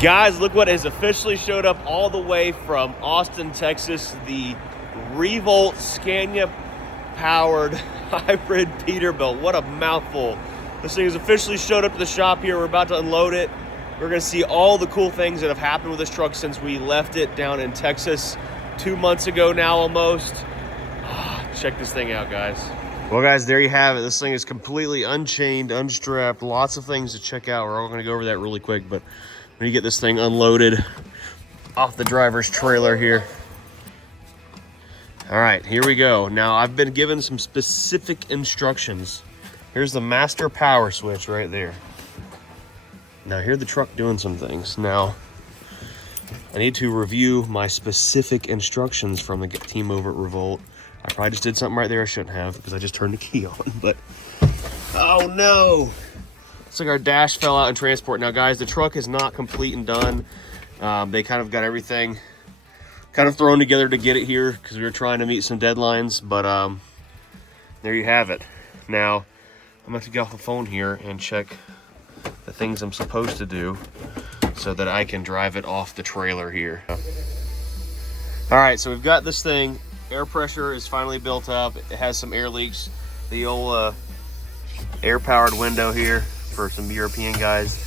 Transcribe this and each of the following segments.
Guys, look what has officially showed up all the way from Austin, Texas. The Revolt Scania-Powered hybrid Peterbilt. What a mouthful. This thing has officially showed up to the shop here. We're about to unload it. We're going to see all the cool things that have happened with this truck since we left it down in Texas 2 months ago now almost. Check this thing out, guys. Well, guys, there you have it. This thing is completely unchained, unstrapped. Lots of things to check out. We're all going to go over that really quick, but when you get this thing unloaded off the driver's trailer here. All right, here we go. Now, I've been given some specific instructions. Here's the master power switch right there. Now, here's the truck doing some things. Now, I need to review my specific instructions from the team over at Revolt. I probably just did something right there I shouldn't have because I just turned the key on, but oh no. Looks like our dash fell out in transport. Now, guys, the truck is not complete and done. They kind of got everything kind of thrown together to get it here because we were trying to meet some deadlines, but there you have it. Now, I'm going to get off the phone here and check the things I'm supposed to do so that I can drive it off the trailer here. All right, so we've got this thing. Air pressure is finally built up. It has some air leaks. The old air-powered window here for some European guys.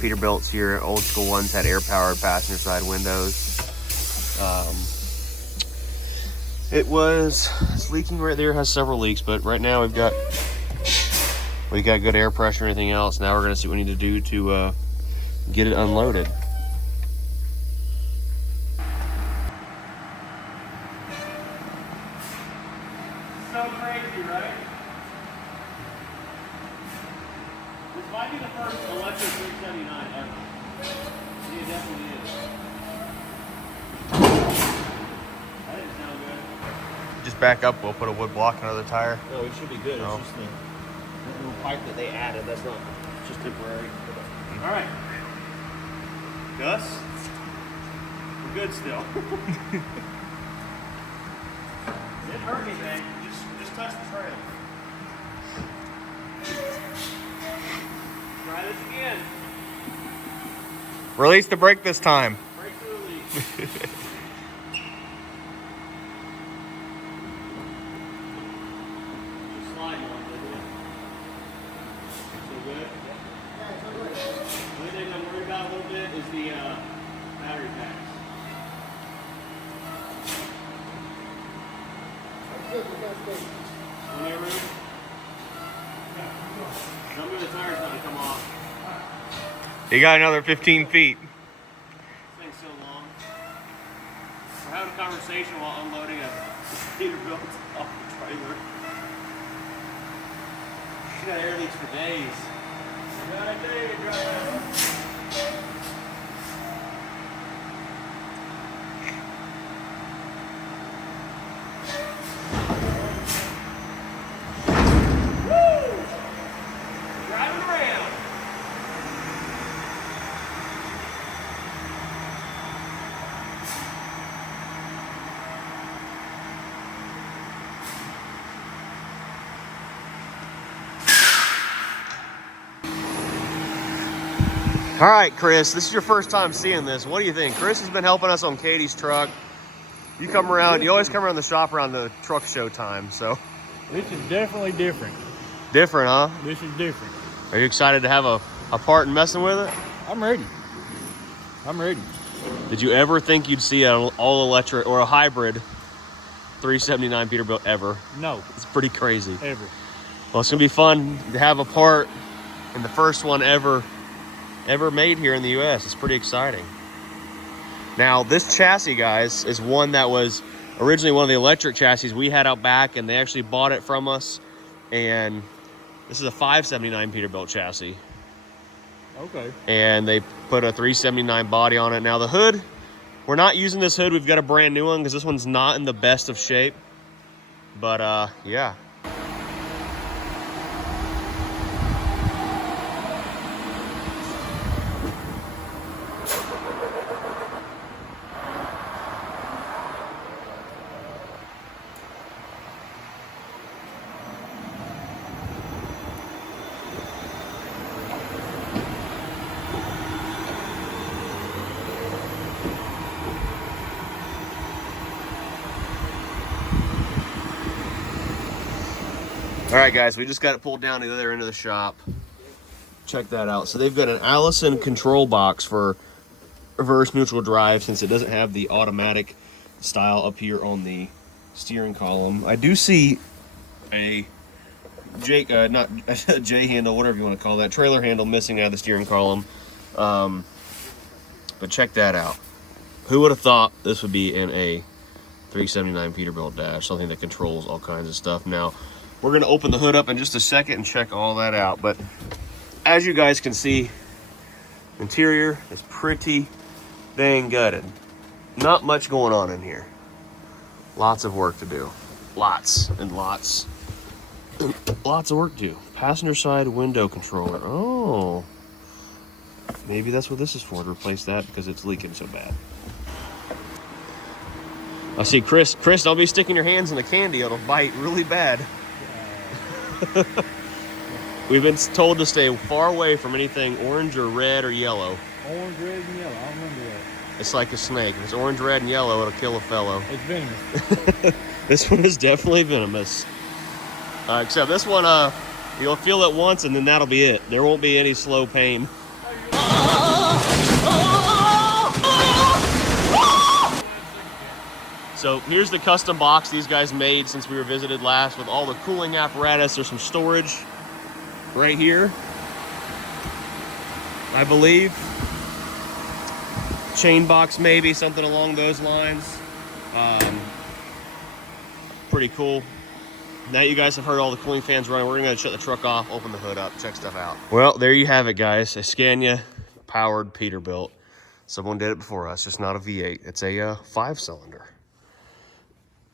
Peterbilt's here, old school ones had air-powered passenger side windows. It's leaking right there. It has several leaks, but right now we got good air pressure and everything else. Now we're gonna see what we need to do to get it unloaded. So crazy, right? This might be the first electric 379 ever. It definitely is. That didn't sound good. Just back up, we'll put a wood block on another tire. No, it should be good. No. It's just the little pipe that they added. That's not, it's just temporary. All right. Gus, we're good still. Didn't hurt anything. Just touch the trailer. Try this again. Release the brake this time. Brake to release. Just slide one, isn't it? So good? The only thing I'm worried about a little bit is the battery packs. Plenty of room? Tell me the tire's not to come off. You got another 15 feet. This thing's so long. We're having a conversation while unloading a Peterbilt off the trailer. You got air leaks for days. Got a day to drive. All right, Chris, this is your first time seeing this. What do you think? Chris has been helping us on Katie's truck. You always come around the shop around the truck show time, so. This is definitely different. Different, huh? This is different. Are you excited to have a part and messing with it? I'm ready. I'm ready. Did you ever think you'd see an all-electric or a hybrid 379 Peterbilt ever? No. It's pretty crazy. Ever. Well, it's gonna be fun to have a part in the first one ever made here in the US. It's pretty exciting. Now, this chassis, guys, is one that was originally one of the electric chassis we had out back, and they actually bought it from us. And this is a 579 Peterbilt chassis. Okay. And they put a 379 body on it. Now, the hood, we're not using this hood. We've got a brand new one because this one's not in the best of shape. But, yeah. All right, guys, we just got it pulled down to the other end of the shop. Check that out. So they've got an Allison control box for reverse neutral drive, since it doesn't have the automatic style up here on the steering column. I do see a not a J handle, whatever you want to call that, trailer handle missing out of the steering column. But check that out. Who would have thought this would be in a 379 Peterbilt dash, something that controls all kinds of stuff. Now, we're going to open the hood up in just a second and check all that out. But as you guys can see, interior is pretty dang gutted. Not much going on in here. Lots of work to do. Lots and lots. Lots of work to do. Passenger side window controller. Oh. Maybe that's what this is for, to replace that because it's leaking so bad. I see Chris. Chris, don't be sticking your hands in the candy. It'll bite really bad. We've been told to stay far away from anything orange or red or yellow. Orange, red, and yellow. I remember that. It's like a snake. If it's orange, red, and yellow, it'll kill a fellow. It's venomous. This one is definitely venomous. Except this one, you'll feel it once and then that'll be it. There won't be any slow pain. So here's the custom box these guys made since we were visited last, with all the cooling apparatus. There's some storage right here, I believe. Chain box maybe, something along those lines. Pretty cool. Now you guys have heard all the cooling fans running. We're gonna shut the truck off, open the hood up, check stuff out. Well, there you have it, guys. A Scania-powered Peterbilt. Someone did it before us, just not a V8. It's a 5-cylinder.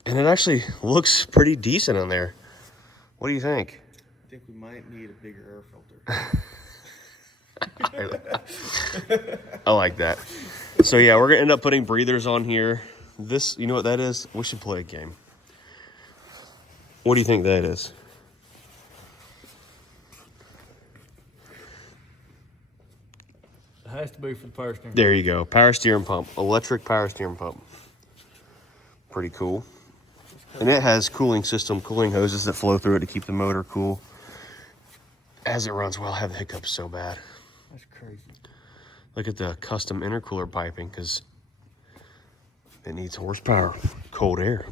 And it actually looks pretty decent in there. What do you think? I think we might need a bigger air filter. I like that. So yeah, we're gonna end up putting breathers on here. This, you know what that is? We should play a game. What do you think that is? It has to be for the power steering. There you go. Power steering pump. Electric power steering pump. Pretty cool. And it has cooling system, cooling hoses that flow through it to keep the motor cool. As it runs well, I have the hiccups so bad. That's crazy. Look at the custom intercooler piping, because it needs horsepower, cold air.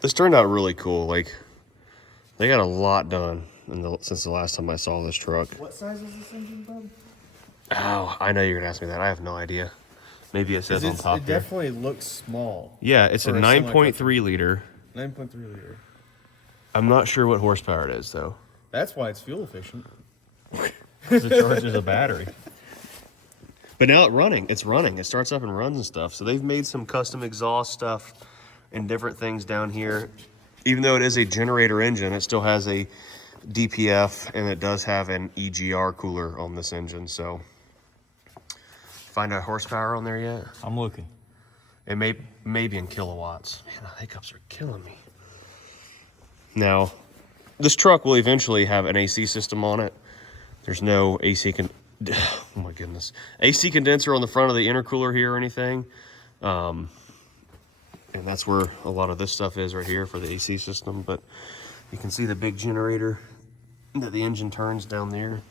This turned out really cool. Like, they got a lot done since the last time I saw this truck. What size is this engine, bud? Oh, I know you're gonna ask me that. I have no idea. Maybe it says on top It there. definitely looks small. Yeah, it's a for a 9.3 liter. 9.3 liter. I'm not sure what horsepower it is, though. That's why it's fuel efficient. Because it charges a battery. But now it's running. It's running. It starts up and runs and stuff. So they've made some custom exhaust stuff and different things down here. Even though it is a generator engine, it still has a DPF, and it does have an EGR cooler on this engine. So, find out horsepower on there yet? I'm looking. It may be in kilowatts. Man, the hiccups are killing me. Now, this truck will eventually have an AC system on it. There's no AC oh my goodness. AC condenser on the front of the intercooler here or anything. And that's where a lot of this stuff is right here for the AC system. But you can see the big generator that the engine turns down there.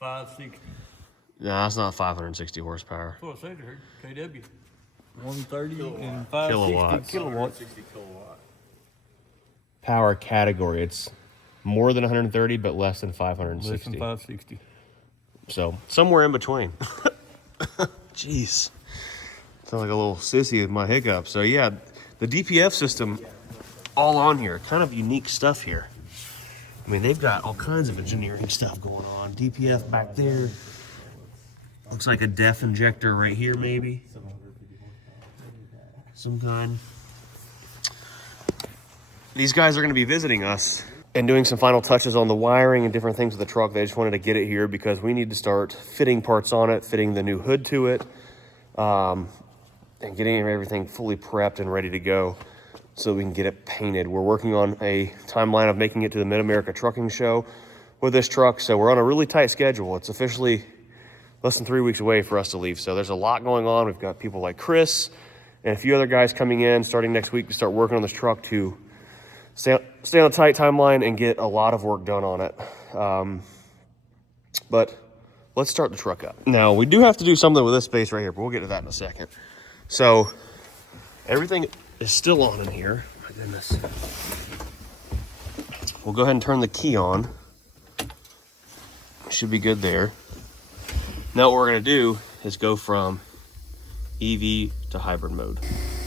560. No, that's not 560 horsepower. That's what I said here. KW. 130 and 560 Kilowatts. kilowatts. 60 kilowatt. Power category. It's more than 130, but less than 560. Less than 560. So somewhere in between. Jeez. Sound like a little sissy with my hiccup. So yeah, the DPF system all on here. Kind of unique stuff here. I mean, they've got all kinds of engineering stuff going on. DPF back there. Looks like a DEF injector right here, maybe. Some kind. These guys are going to be visiting us and doing some final touches on the wiring and different things with the truck. They just wanted to get it here because we need to start fitting parts on it, fitting the new hood to it, and getting everything fully prepped and ready to go so we can get it painted. We're working on a timeline of making it to the Mid-America Trucking Show with this truck, so we're on a really tight schedule. It's officially less than 3 weeks away for us to leave, so there's a lot going on. We've got people like Chris and a few other guys coming in starting next week to start working on this truck to stay on a tight timeline and get a lot of work done on it. But let's start the truck up. Now, we do have to do something with this space right here, but we'll get to that in a second. So, everything is still on in here. My goodness. We'll go ahead and turn the key on. Should be good there. Now what we're gonna do is go from EV to hybrid mode.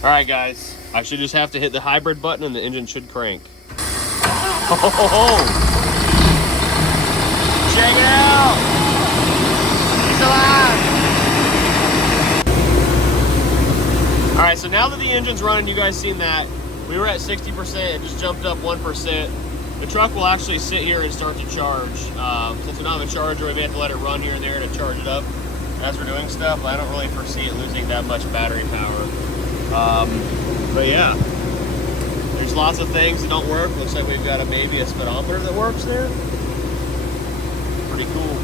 All right, guys, I should just have to hit the hybrid button and the engine should crank. Oh, check it out! He's alive! All right, so now that the engine's running, you guys seen that, we were at 60%, it just jumped up 1%. The truck will actually sit here and start to charge. Since we don't have a charger, we may have to let it run here and there to charge it up as we're doing stuff. I don't really foresee it losing that much battery power. But yeah, there's lots of things that don't work. Looks like we've got maybe a speedometer that works there. Pretty cool.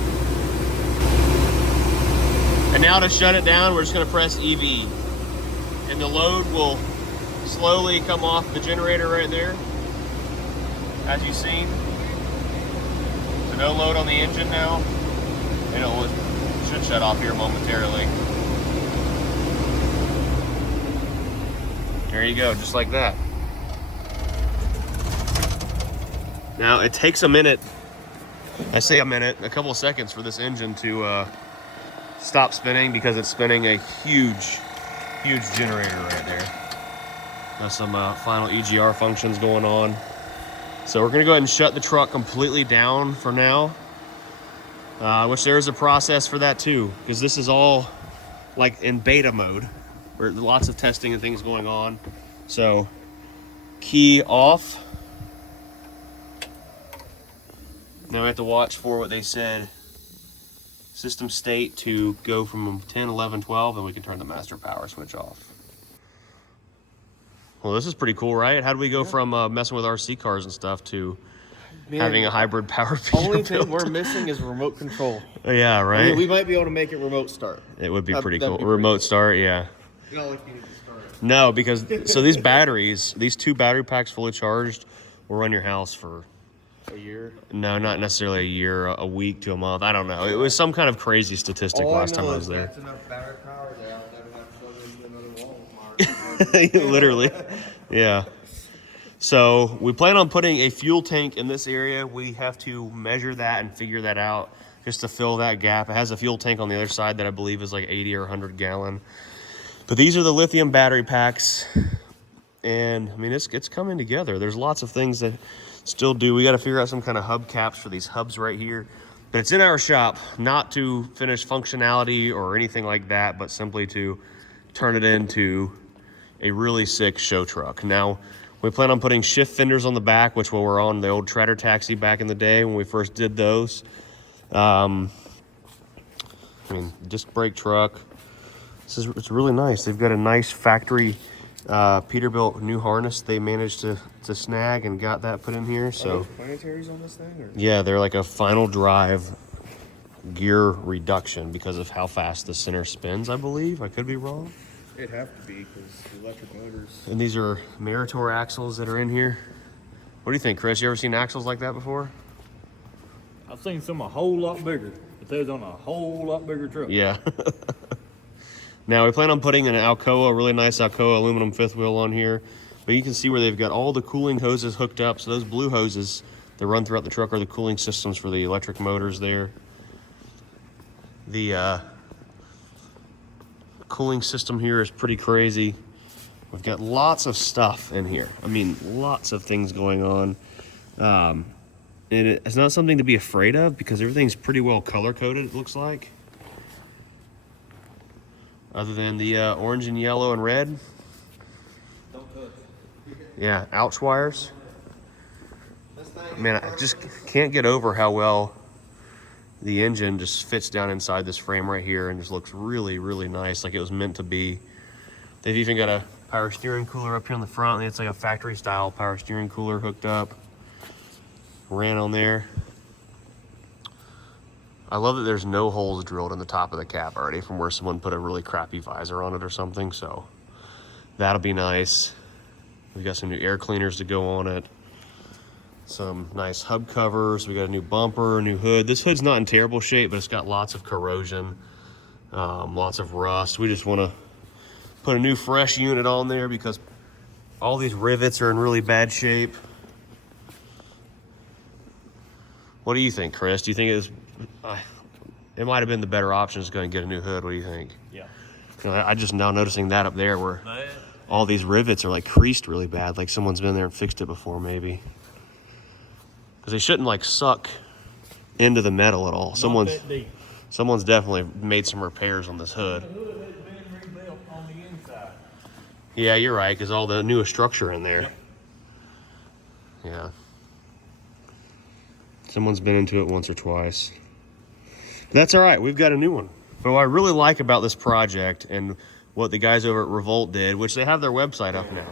And now to shut it down, we're just gonna press EV. And the load will slowly come off the generator right there, as you've seen. So no load on the engine now. And it should shut off here momentarily. There you go, just like that. Now it takes a minute, I say a minute, a couple of seconds for this engine to stop spinning because it's spinning a huge generator right there. Got some final EGR functions going on. So we're gonna go ahead and shut the truck completely down for now, which there is a process for that too, because this is all like in beta mode, where lots of testing and things going on. So key off. Now we have to watch for what they said, system state to go from 10, 11, 12, and we can turn the master power switch off. Well, this is pretty cool, right? How do we go from messing with RC cars and stuff to having a hybrid power Peterbilt? Only thing we're missing is remote control. Yeah, right? I mean, we might be able to make it remote start. It would be pretty cool. Remote start, yeah. Not like you need to start. No, because, so these batteries, these 2 battery packs fully charged will run your house for a year? No, not necessarily a year, a week to a month. I don't know. It was some kind of crazy statistic last time I was there. That's enough battery power there. I'll never have to plug into another wall. Literally, yeah. So we plan on putting a fuel tank in this area. We have to measure that and figure that out just to fill that gap. It has a fuel tank on the other side that I believe is like 80 or 100 gallon. But these are the lithium battery packs. And I mean, it's coming together. There's lots of things that still do. We got to figure out some kind of hub caps for these hubs right here. But it's in our shop, not to finish functionality or anything like that, but simply to turn it into a really sick show truck. Now, we plan on putting shift fenders on the back, which were on the old Treader Taxi back in the day when we first did those. I mean, disc brake truck. It's really nice. They've got a nice factory Peterbilt new harness they managed to snag and got that put in here. So planetaries on this thing? Or? Yeah, they're like a final drive gear reduction because of how fast the center spins, I believe. I could be wrong. It'd have to be because the electric motors. And these are Meritor axles that are in here. What do you think, Chris? You ever seen axles like that before? I've seen some a whole lot bigger, but they're on a whole lot bigger truck. Yeah. Now we plan on putting an Alcoa, a really nice Alcoa aluminum fifth wheel on here. But you can see where they've got all the cooling hoses hooked up. So those blue hoses that run throughout the truck are the cooling systems for the electric motors there. The cooling system here is pretty crazy. We've got lots of stuff in here. I mean, lots of things going on. And it's not something to be afraid of because everything's pretty well color-coded, it looks like. Other than the orange and yellow and red. Yeah, ouch wires. Man, I just can't get over how well the engine just fits down inside this frame right here and just looks really, really nice, like it was meant to be. They've even got a power steering cooler up here on the front. It's like a factory style power steering cooler hooked up. Ran on there. I love that there's no holes drilled in the top of the cap already from where someone put a really crappy visor on it or something, so that'll be nice. We've got some new air cleaners to go on it. Some nice hub covers. We got a new bumper, a new hood. This hood's not in terrible shape, but it's got lots of corrosion, lots of rust. We just want to put a new fresh unit on there because all these rivets are in really bad shape. What do you think, Chris? Do you think it might have been the better option is going to get a new hood? What do you think? Yeah. You know, I just now noticing that up there where all these rivets are like creased really bad, like someone's been there and fixed it before maybe. Because they shouldn't like suck into the metal at all. Someone's definitely made some repairs on this hood. The hood has been rebuilt on the inside. Yeah, you're right, because all the newest structure in there. Yep. Yeah. Someone's been into it once or twice. That's all right, we've got a new one. But what I really like about this project and what the guys over at Revolt did, which they have their website up now.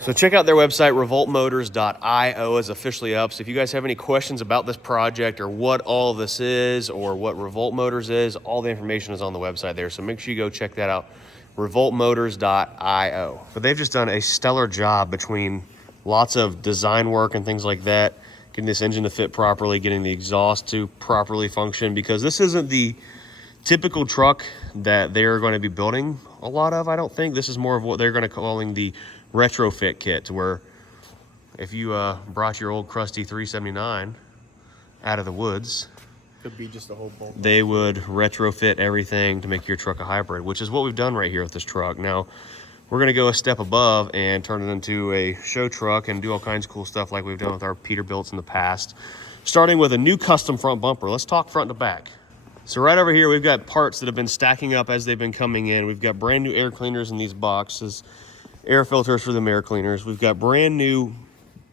So check out their website, revoltmotors.io is officially up. So if you guys have any questions about this project or what all of this is or what Revolt Motors is, all the information is on the website there. So make sure you go check that out, revoltmotors.io. But they've just done a stellar job between lots of design work and things like that, getting this engine to fit properly, getting the exhaust to properly function, because this isn't the typical truck that they're going to be building a lot of, I don't think. This is more of what they're going to calling the retrofit kit, where if you brought your old crusty 379 out of the woods, Could be just a whole bolt. they would retrofit everything to make your truck a hybrid, which is what we've done right here with this truck. Now we're going to go a step above and turn it into a show truck and do all kinds of cool stuff like we've done with our Peterbilts in the past, starting with a new custom front bumper. Let's talk front to back. So right over here, we've got parts that have been stacking up as they've been coming in. We've got brand new air cleaners in these boxes, air filters for the air cleaners. We've got brand new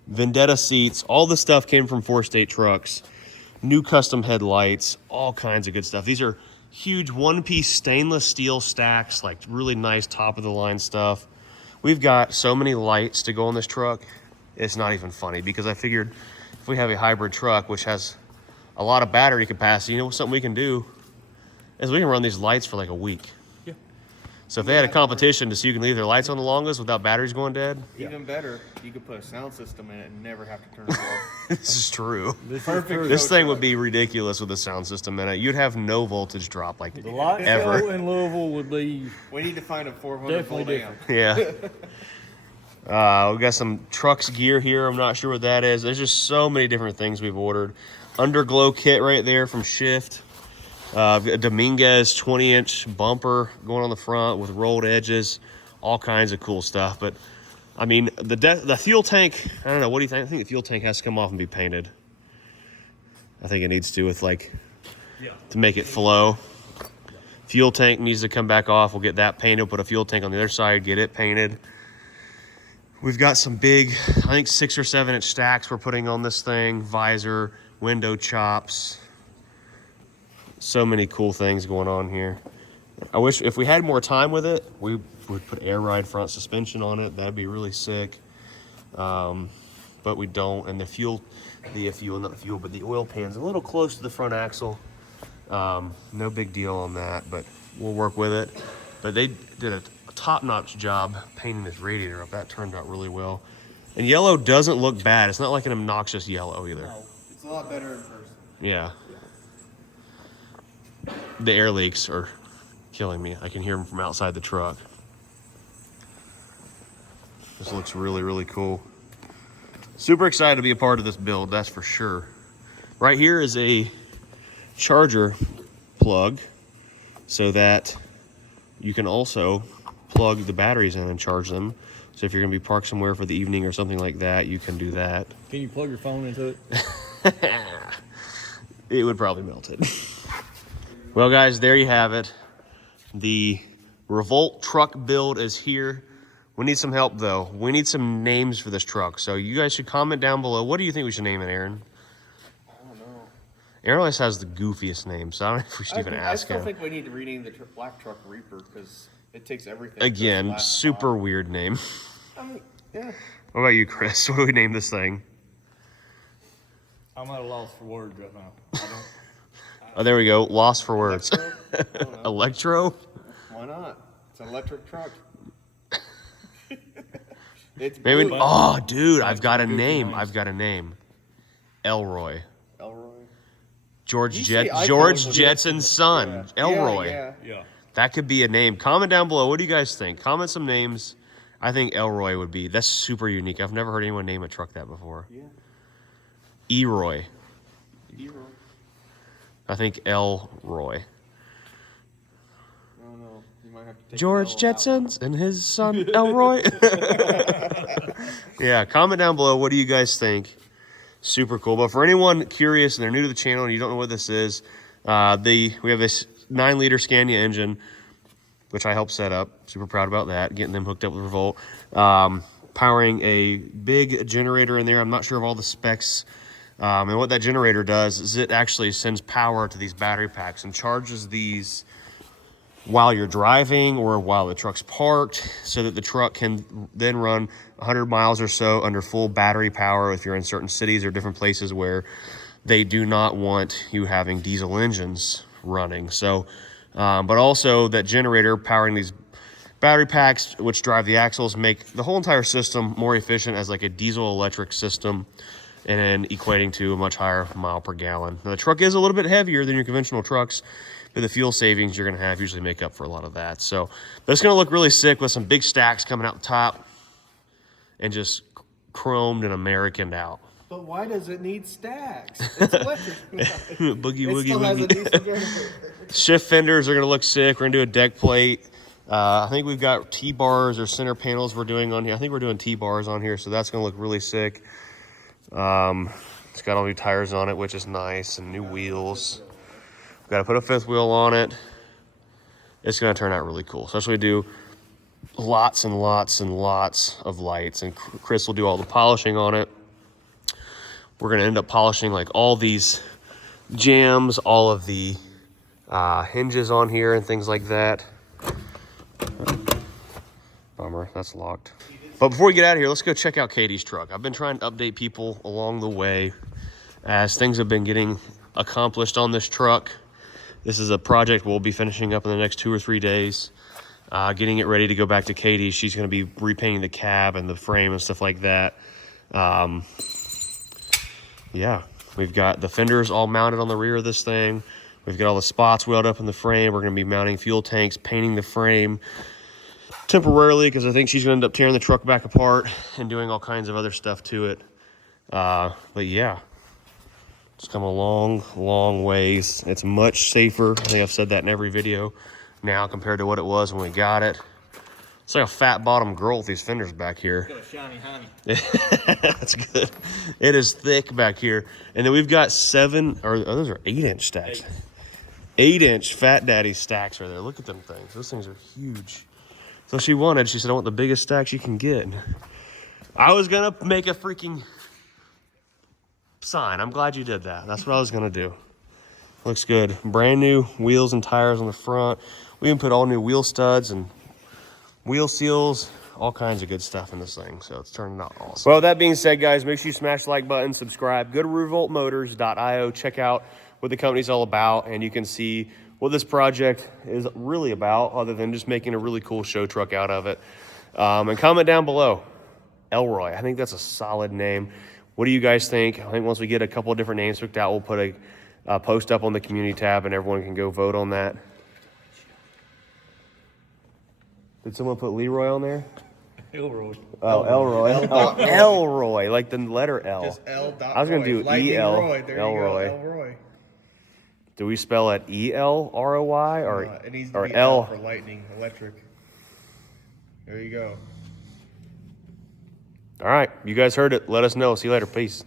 Vendetta seats. All the stuff came from 4-State Trucks. New custom headlights, all kinds of good stuff. These are huge one-piece stainless steel stacks, like really nice top-of-the-line stuff. We've got so many lights to go on this truck, it's not even funny, because I figured if we have a hybrid truck, which has a lot of battery capacity, you know, something we can do is we can run these lights for like a week. Yeah. So if they had a competition to see who can leave their lights on the longest without batteries going dead. Even better, you could put a sound system in it and never have to turn it off. This is true. Perfect. This thing would be ridiculous with a sound system in it. You'd have no voltage drop like The light ever. show in Louisville would be We need to find a 400 volt definitely amp. different. Yeah. We got some trucks gear here. I'm not sure what that is. There's just so many different things we've ordered. Underglow kit right there from Shift. A Dominguez 20-inch bumper going on the front with rolled edges. All kinds of cool stuff. But, I mean, the fuel tank, I don't know. What do you think? I think the fuel tank has to come off and be painted. I think it needs to with, like, to make it flow. Fuel tank needs to come back off. We'll get that painted. Put a fuel tank on the other side. Get it painted. We've got some big, I think 6 or 7 inch stacks we're putting on this thing. Visor, window chops. So many cool things going on here. I wish if we had more time with it, we would put air ride front suspension on it. That'd be really sick. But we don't. And the oil pan's a little close to the front axle. No big deal on that, but we'll work with it. But they did a top-notch job painting this radiator up. That turned out really well. And yellow doesn't look bad. It's not like an obnoxious yellow either. No, it's a lot better in person. Yeah. The air leaks are killing me. I can hear them from outside the truck. This looks really, really cool. Super excited to be a part of this build, that's for sure. Right here is a charger plug so that you can also plug the batteries in and charge them. So if you're gonna be parked somewhere for the evening or something like that, you can do that. Can you plug your phone into it? It would probably melt it. Well, guys, there you have it. The Revolt truck build is here. We need some help, though. We need some names for this truck. So you guys should comment down below. What do you think we should name it, Aaron? I don't know. Aaron always has the goofiest name, so I don't know if we should even ask I him. still think we need to rename the black truck Reaper because it takes everything. Again, super weird name. I mean, yeah. What about you, Chris? What do we name this thing? I'm at a loss for words right now. I don't. Oh, there we go. Lost for words. Electro? I don't know. Electro? Why not? It's an electric truck. It's Maybe. blue. Oh, dude, I've got a name. I've got a name. Elroy. Elroy. George You say George icon. Jetson's son, Yeah. Elroy. Yeah. That could be a name. Comment down below. What do you guys think? Comment some names. I think Elroy would be. That's super unique. I've never heard anyone name a truck that before. Yeah. Eroy. Elroy. I think Elroy. I don't know. You might have to take George an L on that one. Jetsons and his son Elroy. Yeah, comment down below. What do you guys think? Super cool. But for anyone curious and they're new to the channel and you don't know what this is, we have this 9-liter Scania engine, which I helped set up. Super proud about that, getting them hooked up with Revolt. Powering a big generator in there. I'm not sure of all the specs. And what that generator does is it actually sends power to these battery packs and charges these while you're driving or while the truck's parked, so that the truck can then run 100 miles or so under full battery power if you're in certain cities or different places where they do not want you having diesel engines running. So, but also that generator powering these battery packs, which drive the axles, make the whole entire system more efficient as like a diesel electric system, and then equating to a much higher mile per gallon. Now, the truck is a little bit heavier than your conventional trucks, but the fuel savings you're gonna have usually make up for a lot of that. So, but it's gonna look really sick with some big stacks coming out the top and just chromed and Americaned out. But why does it need stacks? It's electric. Boogie It woogie still has a woogie. diesel generator. Shift fenders are gonna look sick. We're gonna do a deck plate. I think we've got T-bars or center panels we're doing on here. I think we're doing T-bars on here, so that's gonna look really sick. It's got all new tires on it, which is nice, and new wheels. We've got to put a 5th wheel on it. It's gonna turn out really cool. Especially do lots and lots and lots of lights, and Chris will do all the polishing on it. We're gonna end up polishing like all these jambs, all of the hinges on here and things like that. Bummer, that's locked. But before we get out of here, let's go check out Katie's truck. I've been trying to update people along the way as things have been getting accomplished on this truck. This is a project we'll be finishing up in the next 2 or 3 days. Getting it ready to go back to Katie. She's gonna be repainting the cab and the frame and stuff like that. Yeah, we've got the fenders all mounted on the rear of this thing. We've got all the spots welded up in the frame. We're gonna be mounting fuel tanks, painting the frame temporarily, because I think she's gonna end up tearing the truck back apart and doing all kinds of other stuff to it. But yeah, it's come a long, long ways. It's much safer. I think I've said that in every video now compared to what it was when we got it. It's like a fat bottom girl with these fenders back here. Got a shiny honey. That's good. It is thick back here. And then we've got 7, or those are 8-inch stacks. 8-inch Fat Daddy stacks right there. Look at them things. Those things are huge. So she said, I want the biggest stacks you can get. I was gonna make a freaking sign. I'm glad you did that. That's what I was gonna do. Looks good. Brand new wheels and tires on the front. We even put all new wheel studs and wheel seals, all kinds of good stuff in this thing. So it's turning out awesome. Well, that being said, guys, make sure you smash the like button, subscribe, go to revoltmotors.io, check out what the company's all about, and you can see what this project is really about, other than just making a really cool show truck out of it. And comment down below. Elroy, I think that's a solid name. What do you guys think? I think once we get a couple of different names picked out, we'll put a post up on the community tab and everyone can go vote on that. Did someone put Leroy on there? Elroy. Oh, Elroy. Oh, Elroy, like the letter L. Just L. I was gonna do Lightning E-L, Roy. There Elroy. you go, Elroy. Do we spell it E-L-R-O-Y or It needs to or be L L? for lightning, electric. There you go. All right, you guys heard it. Let us know. See you later. Peace.